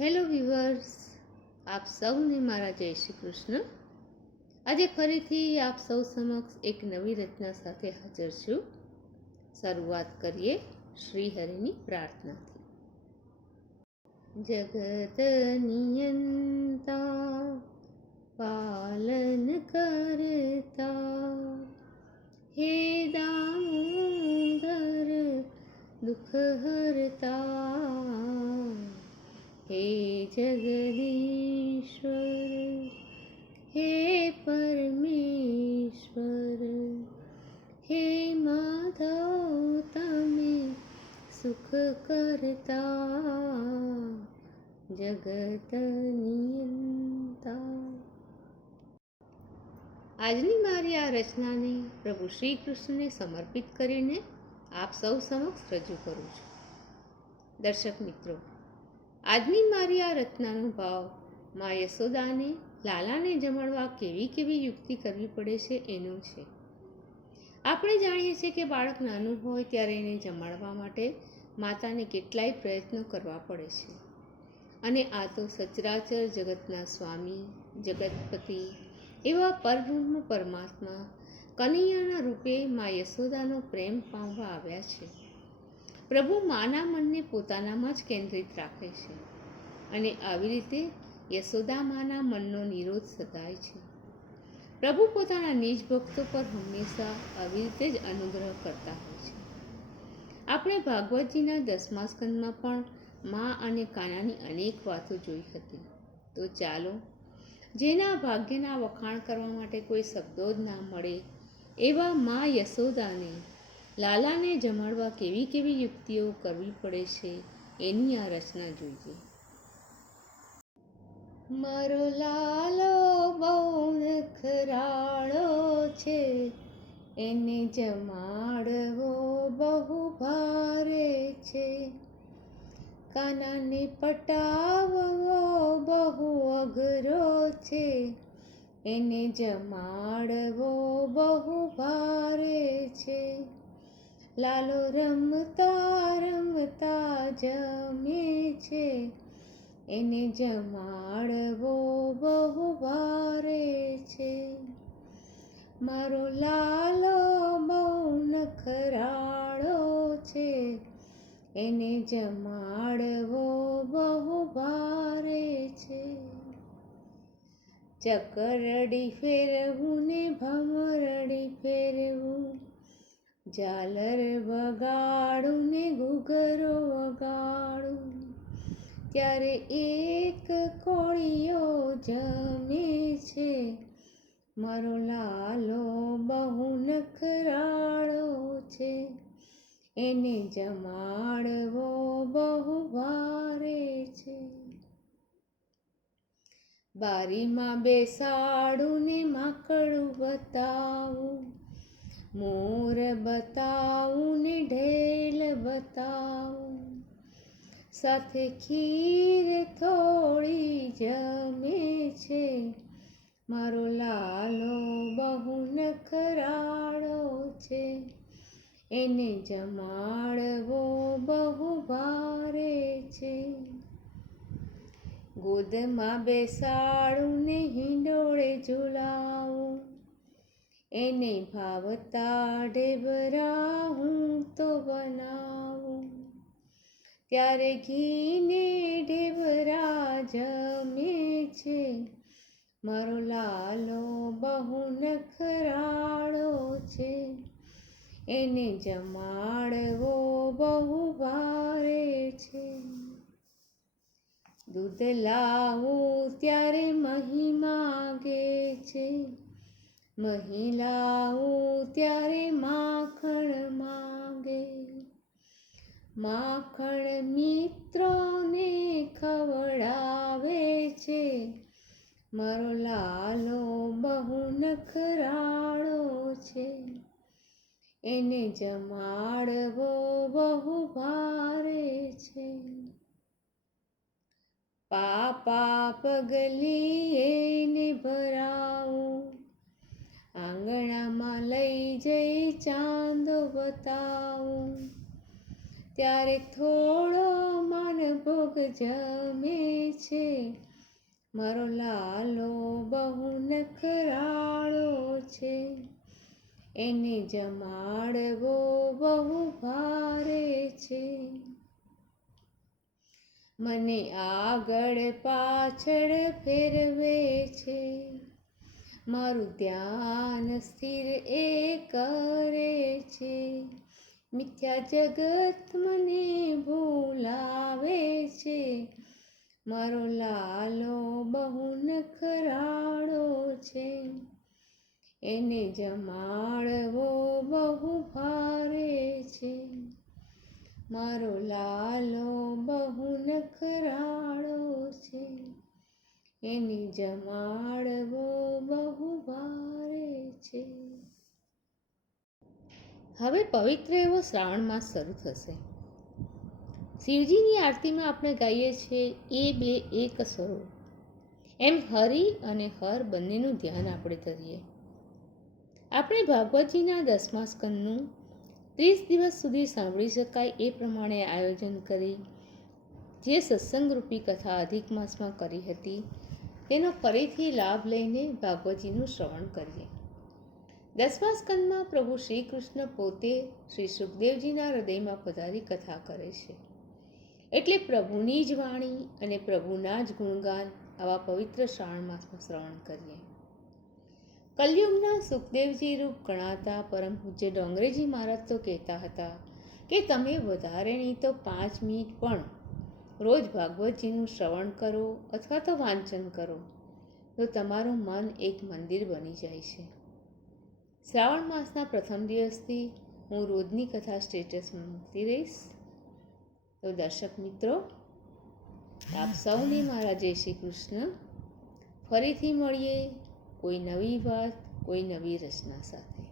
Hello viewers આપ સૌને મારા જય શ્રી કૃષ્ણ. આજે ફરીથી આપ સૌ સમક્ષ એક નવી રચના સાથે હાજર છું. શરૂઆત કરીએ શ્રી હરિની પ્રાર્થનાથી. જગત નિયંતા, પાલન કરતા. હે દામોદર, દુઃખ હરતા. હે જગદીશ્વર, હે પરમેશ્વર, હે માધવ, તમે સુખ કરતા જગત નિયંતા. આજની મારી આ રચનાને પ્રભુ શ્રી કૃષ્ણને સમર્પિત કરીને આપ સૌ સમક્ષ રજૂ કરું છું. દર્શક મિત્રો આજની મારી આ રચનાનો ભાવ મા યશોદાને, લાલાને જમાડવા કેવી કેવી યુક્તિ કરવી પડે છે એનો છે. આપણે જાણીએ છીએ કે બાળક નાનું હોય ત્યારે એને જમાડવા માટે માતાને કેટલાય પ્રયત્નો કરવા પડે છે. અને આ તો સચરાચર જગતના સ્વામી, જગતપતિ એવા પરબ્રહ્મ પરમાત્મા કનૈયાના રૂપે મા યશોદાનો પ્રેમ પામવા આવ્યા છે. પ્રભુ માના મનને પોતાનામાં જ કેન્દ્રિત રાખે છે અને આવી રીતે યશોદા માના મનનો નિરોધ સદાય છે. પ્રભુ પોતાના નિજ ભક્તો પર હંમેશા આવી રીતે જ અનુગ્રહ કરતા હોય છે. આપણે ભાગવતજીના દસમા સ્કંદમાં પણ મા અને કાનાની અનેક વાતો જોઈ હતી. તો ચાલો, જેના ભાગ્યના વખાણ કરવા માટે કોઈ શબ્દો જ ના મળે એવા મા યશોદાને લાલાને જમાડવા કેવી કેવી યુક્તિઓ કરવી પડે છે, એની આ રચના જોઈએ. મારો લાલો બહુ નખરાળો છે, એને જમાડવો બહુ ભારે છે. કાનાને પટાવવો બહુ અઘરો છે, એને જમાડવો બહુ ભારે છે. લાલો રમતા રમતા જમે છે. એને જમાડવો બહુ ભારે છે. મારો લાલો બહુ નખરાળો છે. એને જમાડવો બહુ ભારે છે. ચકરડી ફેરવું ને ભમરડી ફેરવું ઝાલર વગાડું ને ઘૂઘરો વગાડું. ત્યારે એક કોળીઓ જમે છે. મારો લાલો બહુ નખરાળો છે. એને જમાડવો બહુ ભારે છે. બારીમાં બેસાડું ને માકડું બતાવું. મોર બતાવું ને ઢેલ બતાવું. સાથે ખીર થોડી જમે છે. મારો લાલો બહુ નખરાળો છે. એને જમાડવો બહુ ભારે છે. ગોદમાં બેસાડું ને હિંડોળે ઝુલાવું એને ભાવતા ઢેબરા હું તો બનાવું. ત્યારે ઘીને ઢેબરા જમે છે. મારો લાલો બહુ નખરાળો છે. એને જમાડવો બહુ ભારે છે. દૂધ લાવું ત્યારે મહી માગે છે. મહી લાવું ત્યારે માખણ માગે. માખણ મિત્રોને ખવડાવે છે. મારો લાલો બહુ નખરાળો છે. એને જમાડવો બહુ ભારે છે. પાપા પગલી એને ભરાવું આંગણામાં લઈ જઈ ચાંદો બતાવું. ત્યારે થોડો માન ભોગ જમે છે. મારો લાલો બહુ નખરાળો છે. એને જમાડવો બહુ ભારે છે. મને આગળ પાછળ ફેરવે છે. મારું ધ્યાન સ્થિર એ કરે છે. મિથ્યા જગત મને ભૂલાવે છે. મારો લાલો બહુ નખરાળો છે. એને જમાડવો બહુ ભારે છે. મારો લાલો બહુ નખરાળો છે. એને જમાડવો હવે પવિત્ર એવો શ્રાવણ માસ શરૂ થશે. શિવજીની આરતીમાં આપણે ગાઈએ છીએ, એ બે એક સ્વરૂપ. એમ હરિ અને હર બંનેનું ધ્યાન આપણે ધરીએ. આપણે ભાગવતજીના દસમા સ્કંદનું ત્રીસ દિવસ સુધી સાંભળી શકાય એ પ્રમાણે આયોજન કરી, જે સત્સંગરૂપી કથા અધિક માસમાં કરી હતી, તેનો ફરીથી લાભ લઈને ભાગવતજીનું શ્રવણ કરીએ. દસમા સ્કંદમાં પ્રભુ શ્રી કૃષ્ણ પોતે શ્રી સુખદેવજીના હૃદયમાં પધારી કથા કરે છે. એટલે પ્રભુની જ વાણી અને પ્રભુના જ ગુણગાન આવા પવિત્ર શ્રાવણ માસમાં શ્રવણ કરીએ. કલયુગના સુખદેવજી રૂપ ગણાતા પરમ પૂજ્ય ડોંગરેજી મહારાજ તો કહેતા હતા કે તમે વધારે નહીં તો પાંચ મિનિટ પણ રોજ ભાગવતજીનું શ્રવણ કરો અથવા તો વાંચન કરો, તો તમારું મન એક મંદિર બની જાય છે. શ્રાવણ માસના પ્રથમ દિવસથી હું રોજની કથા સ્ટેટસ મૂકતી રહીશ. તો દર્શક મિત્રો, આપ સૌને મારા જય શ્રી કૃષ્ણ. ફરીથી મળીએ કોઈ નવી વાત, કોઈ નવી રચના સાથે.